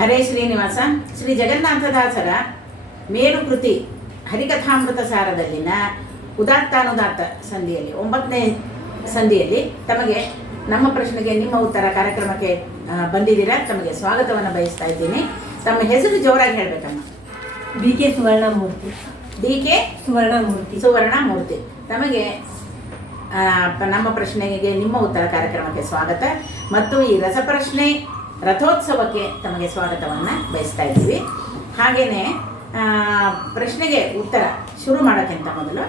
ಹರೇ ಶ್ರೀನಿವಾಸ. ಶ್ರೀ ಜಗನ್ನಾಥದಾಸರ ಮೇರುಕೃತಿ ಹರಿಕಥಾಮೃತ ಸಾರದಲ್ಲಿನ ಉದಾತ್ತಾನುದಾತ್ತ ಸಂಧಿಯಲ್ಲಿ 9ನೇ ಸಂಧಿಯಲ್ಲಿ ತಮಗೆ ನಮ್ಮ ಪ್ರಶ್ನೆಗೆ ನಿಮ್ಮ ಉತ್ತರ ಕಾರ್ಯಕ್ರಮಕ್ಕೆ ಬಂದಿದ್ದೀರಾ. ತಮಗೆ ಸ್ವಾಗತವನ್ನು ಬಯಸ್ತಾ ಇದ್ದೀನಿ. ತಮ್ಮ ಹೆಸರು ಜೋರಾಗಿ ಹೇಳಬೇಕಮ್ಮ. ಡಿ.ಕೆ. ಸುವರ್ಣಮೂರ್ತಿ. ಡಿ.ಕೆ. ಸುವರ್ಣಮೂರ್ತಿ. ತಮಗೆ ನಮ್ಮ ಪ್ರಶ್ನೆಗೆ ನಿಮ್ಮ ಉತ್ತರ ಕಾರ್ಯಕ್ರಮಕ್ಕೆ ಸ್ವಾಗತ ಮತ್ತು ಈ ರಸಪ್ರಶ್ನೆ ರಥೋತ್ಸವಕ್ಕೆ ತಮಗೆ ಸ್ವಾಗತವನ್ನು ಬಯಸ್ತಾ ಇದ್ದೀವಿ. ಹಾಗೆಯೇ ಪ್ರಶ್ನೆಗೆ ಉತ್ತರ ಶುರು ಮಾಡೋಕ್ಕಿಂತ ಮೊದಲು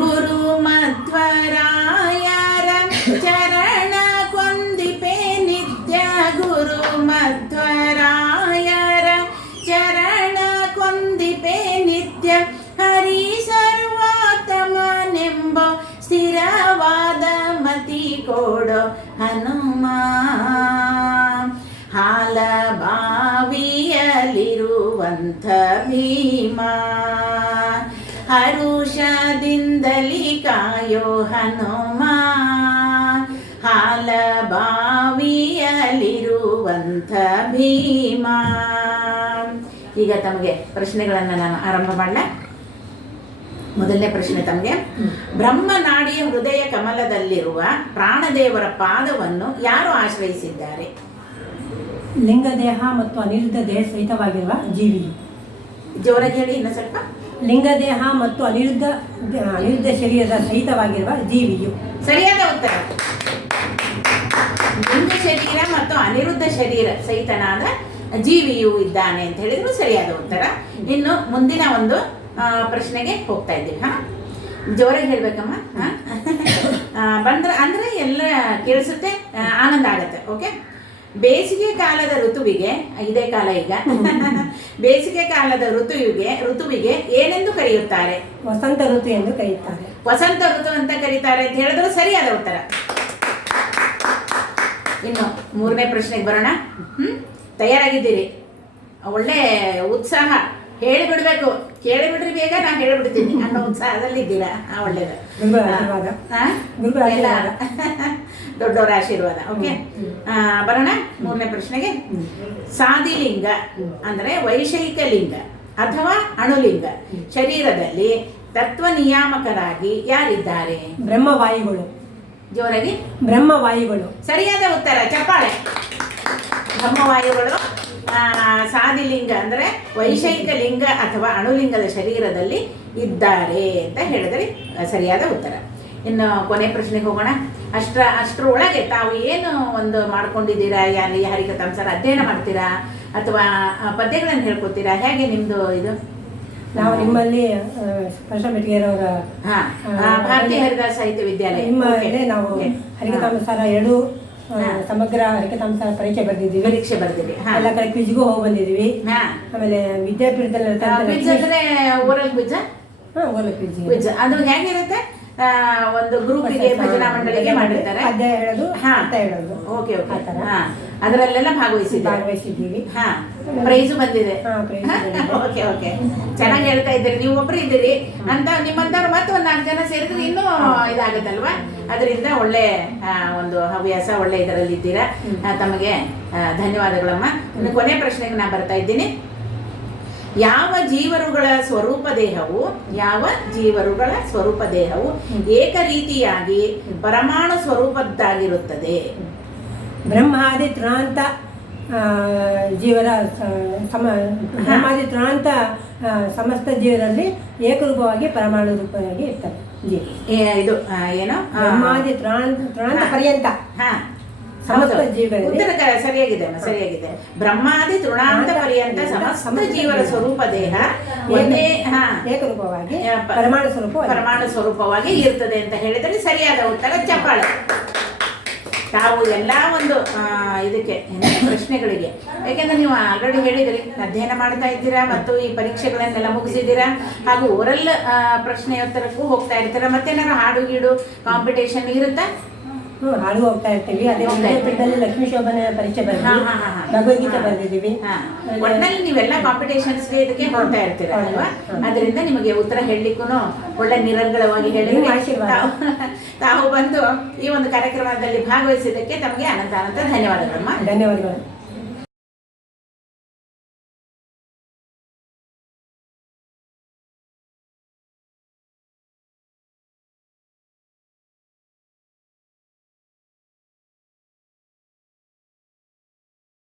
ಗುರು ಮಧ್ವರಾಯರ ಚರಣ ಕೊಂದಿಪೆ ನಿತ್ಯ, ಗುರು ಮಧ್ವರಾಯರ ಚರಣ ಕೊಂದಿಪೆ ನಿತ್ಯ, ಹರಿ ಸರ್ವಾತಮನೆಂಬ ಸ್ಥಿರವಾದ ಮತಿ ಕೊಡೋ ಹನುಮ, ಹಾಲ ಬಾವಿಯಲ್ಲಿರುವಂಥ ಭೀಮ, ಹರುಷದಿಂದಲಿ ಕಾಯೋ ಹನುಮ, ಹಾಲ ಬಾವಿಯಲ್ಲಿರುವಂಥ ಭೀಮ. ಈಗ ತಮಗೆ ಪ್ರಶ್ನೆಗಳನ್ನು ನಾನು ಆರಂಭ ಮಾಡಲ. ಮೊದಲನೇ ಪ್ರಶ್ನೆ ತಮಗೆ, ಬ್ರಹ್ಮನಾಡಿಯ ಹೃದಯ ಕಮಲದಲ್ಲಿರುವ ಪ್ರಾಣದೇವರ ಪಾದವನ್ನು ಯಾರು ಆಶ್ರಯಿಸಿದ್ದಾರೆ? ಲಿಂಗದೇಹ ಮತ್ತು ಅನಿರುದ್ಧ ದೇಹ ಸಹಿತವಾಗಿರುವ ಜೀವಿ. ಜೋರಾಗಿ ಹೇಳಿ ಇನ್ನು ಸ್ವಲ್ಪ. ಲಿಂಗದೇಹ ಮತ್ತು ಅನಿರುದ್ಧ ಶರೀರದ ಸಹಿತವಾಗಿರುವ ಜೀವಿಯು. ಸರಿಯಾದ ಉತ್ತರ. ಲಿಂಗ ಶರೀರ ಮತ್ತು ಅನಿರುದ್ಧ ಶರೀರ ಸಹಿತನಾದ ಜೀವಿಯು ಇದ್ದಾನೆ ಅಂತ ಹೇಳಿದ್ರು ಸರಿಯಾದ ಉತ್ತರ. ಇನ್ನು ಮುಂದಿನ ಒಂದು ಪ್ರಶ್ನೆಗೆ ಹೋಗ್ತಾ ಇದ್ದೀವಿ. ಜೋರಾಗಿ ಹೇಳ್ಬೇಕಮ್ಮ. ಅಂದ್ರೆ ಎಲ್ಲ ಕೇಳಿಸುತ್ತೆ, ಆನಂದ ಆಗತ್ತೆ. ಓಕೆ. ಬೇಸಿಗೆ ಕಾಲದ ಋತುವಿಗೆ, ಇದೇ ಕಾಲ ಈಗ, ಬೇಸಿಗೆ ಕಾಲದ ಋತುವಿಗೆ ಏನೆಂದು ಕರೆಯುತ್ತಾರೆ? ವಸಂತ ಋತು ಎಂದು ಕರೆಯುತ್ತಾರೆ. ವಸಂತ ಋತು ಅಂತ ಕರೀತಾರೆ ಅಂತ ಹೇಳಿದ್ರು ಸರಿಯಾದ ಉತ್ತರ. ಇನ್ನು ಮೂರನೇ ಪ್ರಶ್ನೆಗೆ ಬರೋಣ. ತಯಾರಾಗಿದ್ದೀರಿ? ಒಳ್ಳೆ ಉತ್ಸಾಹ. ಹೇಳಿಬಿಡ್ಬೇಕು, ಕೇಳಿಬಿಡ್ರಿ ಬೇಗ, ನಾನು ಹೇಳಿಬಿಡ್ತೀನಿ ಅನ್ನೋ ಉತ್ಸಾಹದಲ್ಲಿದ್ದೀರಾ. ಒಳ್ಳೇದು. ಎಲ್ಲ ದೊಡ್ಡವರ ಆಶೀರ್ವಾದ. ಓಕೆ, ಬರೋಣ ಮೂರನೇ ಪ್ರಶ್ನೆಗೆ. ಸಾದಿಲಿಂಗ ಅಂದ್ರೆ ವೈಷಯಿಕ ಲಿಂಗ ಅಥವಾ ಅಣುಲಿಂಗ ಶರೀರದಲ್ಲಿ ತತ್ವ ನಿಯಾಮಕರಾಗಿ ಯಾರಿದ್ದಾರೆ? ಬ್ರಹ್ಮವಾಯುಗಳು. ಜೋರಾಗಿ. ಬ್ರಹ್ಮವಾಯುಗಳು. ಸರಿಯಾದ ಉತ್ತರ, ಚಪ್ಪಾಳೆ. ಬ್ರಹ್ಮವಾಯುಗಳು ಸಾದಿಲಿಂಗ ಅಂದ್ರೆ ವೈಷಯಿಕ ಲಿಂಗ ಅಥವಾ ಅಣುಲಿಂಗದ ಶರೀರದಲ್ಲಿ ಇದ್ದಾರೆ ಅಂತ ಹೇಳಿದ್ರೆ ಸರಿಯಾದ ಉತ್ತರ. ಇನ್ನು ಕೊನೆ ಪ್ರಶ್ನೆಗೆ ಹೋಗೋಣ. ಅಷ್ಟರೊಳಗೆ ತಾವು ಏನು ಒಂದು ಮಾಡ್ಕೊಂಡಿದ್ದೀರಾ? ಅಲ್ಲಿ ಹರಿಕಥಾಂಸಾರ ಅಧ್ಯಯನ ಮಾಡ್ತೀರಾ ಅಥವಾ ಪದ್ಯಗಳನ್ನು ಹೇಳ್ಕೊತೀರಾ? ಹೇಗೆ ನಿಮ್ದು ಇದು? ನಾವು ನಿಮ್ಮಲ್ಲಿ ಪರಶುಮೆಟ್ಟಿಗೆರವರ ಭಾರತೀಯ ಹರಿದಾಸ ಸಾಹಿತ್ಯ ವಿದ್ಯಾಲಯ ನಿಮ್ಮಲ್ಲೇ ನಾವು ಹರಿಕಥಾಂಸಾರ 2 ಸಮಗ್ರ ಹರಿಕಥಾಂಸಾರ ಪರೀಕ್ಷೆ ಬರ್ದಿದ್ದೀವಿ. ಎಲ್ಲ ಕಡೆ ಕ್ವಿಜ್ಗೂ ಹೋಗಿ ಬಂದಿದ್ದೀವಿ. ಆಮೇಲೆ ವಿದ್ಯಾಪೀಠದಲ್ಲಿ ಓರಲ್ ಕ್ವಿಜ್. ಅದು ಹೇಗಿರುತ್ತೆ? ಒಂದು ಗ್ರೂಪಿಗೆ, ಭಜನಾ ಮಂಡಳಿಗೆ ಮಾಡಿರ್ತಾರೆ, ಅಧ್ಯಾಯ ಹೇಳೋದು, ಅರ್ಥ ಹೇಳೋದು. Okay okay. ಅದರಲ್ಲೆಲ್ಲ ಭಾಗವಹಿಸಿದ್ದೀವಿ. ಪ್ರೈಸು ಬಂದಿದೆ. ಓಕೆ ಓಕೆ, ಚೆನ್ನಾಗಿ ಹೇಳ್ತಾ ಇದ್ದೀರಿ. ನೀವು ಒಬ್ರು ಇದ್ದೀರಿ ಅಂತ ನಿಮ್ಮಂತವ್ರು ಮತ್ತೆ ಒಂದು 4 ಜನ ಸೇರಿದ್ರೆ ಇನ್ನೂ ಇದಾಗುತ್ತಲ್ವಾ? ಅದರಿಂದ ಒಳ್ಳೆ ಒಂದು ಹವ್ಯಾಸ, ಒಳ್ಳೆ ಇದರಲ್ಲಿ ಇದ್ದೀರಾ. ತಮಗೆ ಧನ್ಯವಾದಗಳಮ್ಮ. ಇನ್ನು ಕೊನೆ ಪ್ರಶ್ನೆಗೆ ನಾನು ಬರ್ತಾ ಇದ್ದೀನಿ. ಯಾವ ಜೀವರುಗಳ ಸ್ವರೂಪ ದೇಹವು ಏಕರೀತಿಯಾಗಿ ಪರಮಾಣು ಸ್ವರೂಪದ್ದಾಗಿರುತ್ತದೆ? ಬ್ರಹ್ಮಾದಿ ತೃಣಾಂತ ಜೀವರ ಬ್ರಹ್ಮಾದಿ ತೃಣಾಂತ ಸಮಸ್ತ ಜೀವರಲ್ಲಿ ಏಕರೂಪವಾಗಿ ಪರಮಾಣು ರೂಪವಾಗಿ ಇರ್ತದೆ. ಇದು ಏನು? ಬ್ರಹ್ಮಾದಿ ತೃಣಾಂತ ಪರ್ಯಂತ ಸಮಸ್ತ ಜೀವಗಳು. ಉತ್ತರ ಸರಿಯಾಗಿದೆ. ಬ್ರಹ್ಮಾದಿ ತೃಣಾಂತ ಪರ್ಯಂತ ಸಮಸ್ತ ಜೀವರ ಸ್ವರೂಪ ದೇಹ ಒಂದೇ ಏಕರೂಪವಾಗಿ ಪರಮಾಣು ಸ್ವರೂಪವಾಗಿ ಇರ್ತದೆ ಅಂತ ಹೇಳಿದ್ರೆ ಸರಿಯಾದ ಉತ್ತರ, ಚಪ್ಪಾಳೆ. ತಾವು ಎಲ್ಲ ಒಂದು ಇದಕ್ಕೆ ಪ್ರಶ್ನೆಗಳಿಗೆ, ಯಾಕೆಂದ್ರೆ ನೀವು ಆಲ್ರೆಡಿ ಹೇಳಿದ್ರಿ ಅಧ್ಯಯನ ಮಾಡ್ತಾ ಇದ್ದೀರಾ ಮತ್ತು ಈ ಪರೀಕ್ಷೆಗಳನ್ನೆಲ್ಲ ಮುಗಿಸಿದ್ದೀರಾ, ಹಾಗೂ ಓರಲ್ ಪ್ರಶ್ನೆಯೋತ್ತರಕ್ಕೂ ಹೋಗ್ತಾ ಇರ್ತೀರಾ. ಮತ್ತೇನಾದ್ರು ಹಾಡು ಗೀಡು ಕಾಂಪಿಟೇಷನ್ ಇರುತ್ತಾ? ಹಾಡು ಹೋಗ್ತಾ ಇರ್ತೀವಿ. ಅದೇ ವಿದ್ಯಾಪೀಠದಲ್ಲಿ ಲಕ್ಷ್ಮೀ ಶೋಭನೆ ಪರೀಕ್ಷೆ ಬರ್ತೀವಿ, ಭಗವದ್ಗೀತೆ ಬರ್ದಿದ್ದೀವಿ. ಒಟ್ಟಿನಲ್ಲಿ ನೀವೆಲ್ಲ ಕಾಂಪಿಟೇಷನ್ಸ್ಗೆ ಇದಕ್ಕೆ ಹೋಗ್ತಾ ಇರ್ತೀರ ಅಲ್ವಾ? ಅದರಿಂದ ನಿಮಗೆ ಉತ್ತರ ಹೇಳಲಿಕ್ಕೂ ಒಳ್ಳೆ ನಿರರ್ಗಳವಾಗಿ ಹೇಳಿ ತಾವು ಬಂದು ಈ ಒಂದು ಕಾರ್ಯಕ್ರಮದಲ್ಲಿ ಭಾಗವಹಿಸಿದ್ದಕ್ಕೆ ತಮಗೆ ಅನಂತ ಧನ್ಯವಾದಗಳಮ್ಮ. ಧನ್ಯವಾದಗಳು.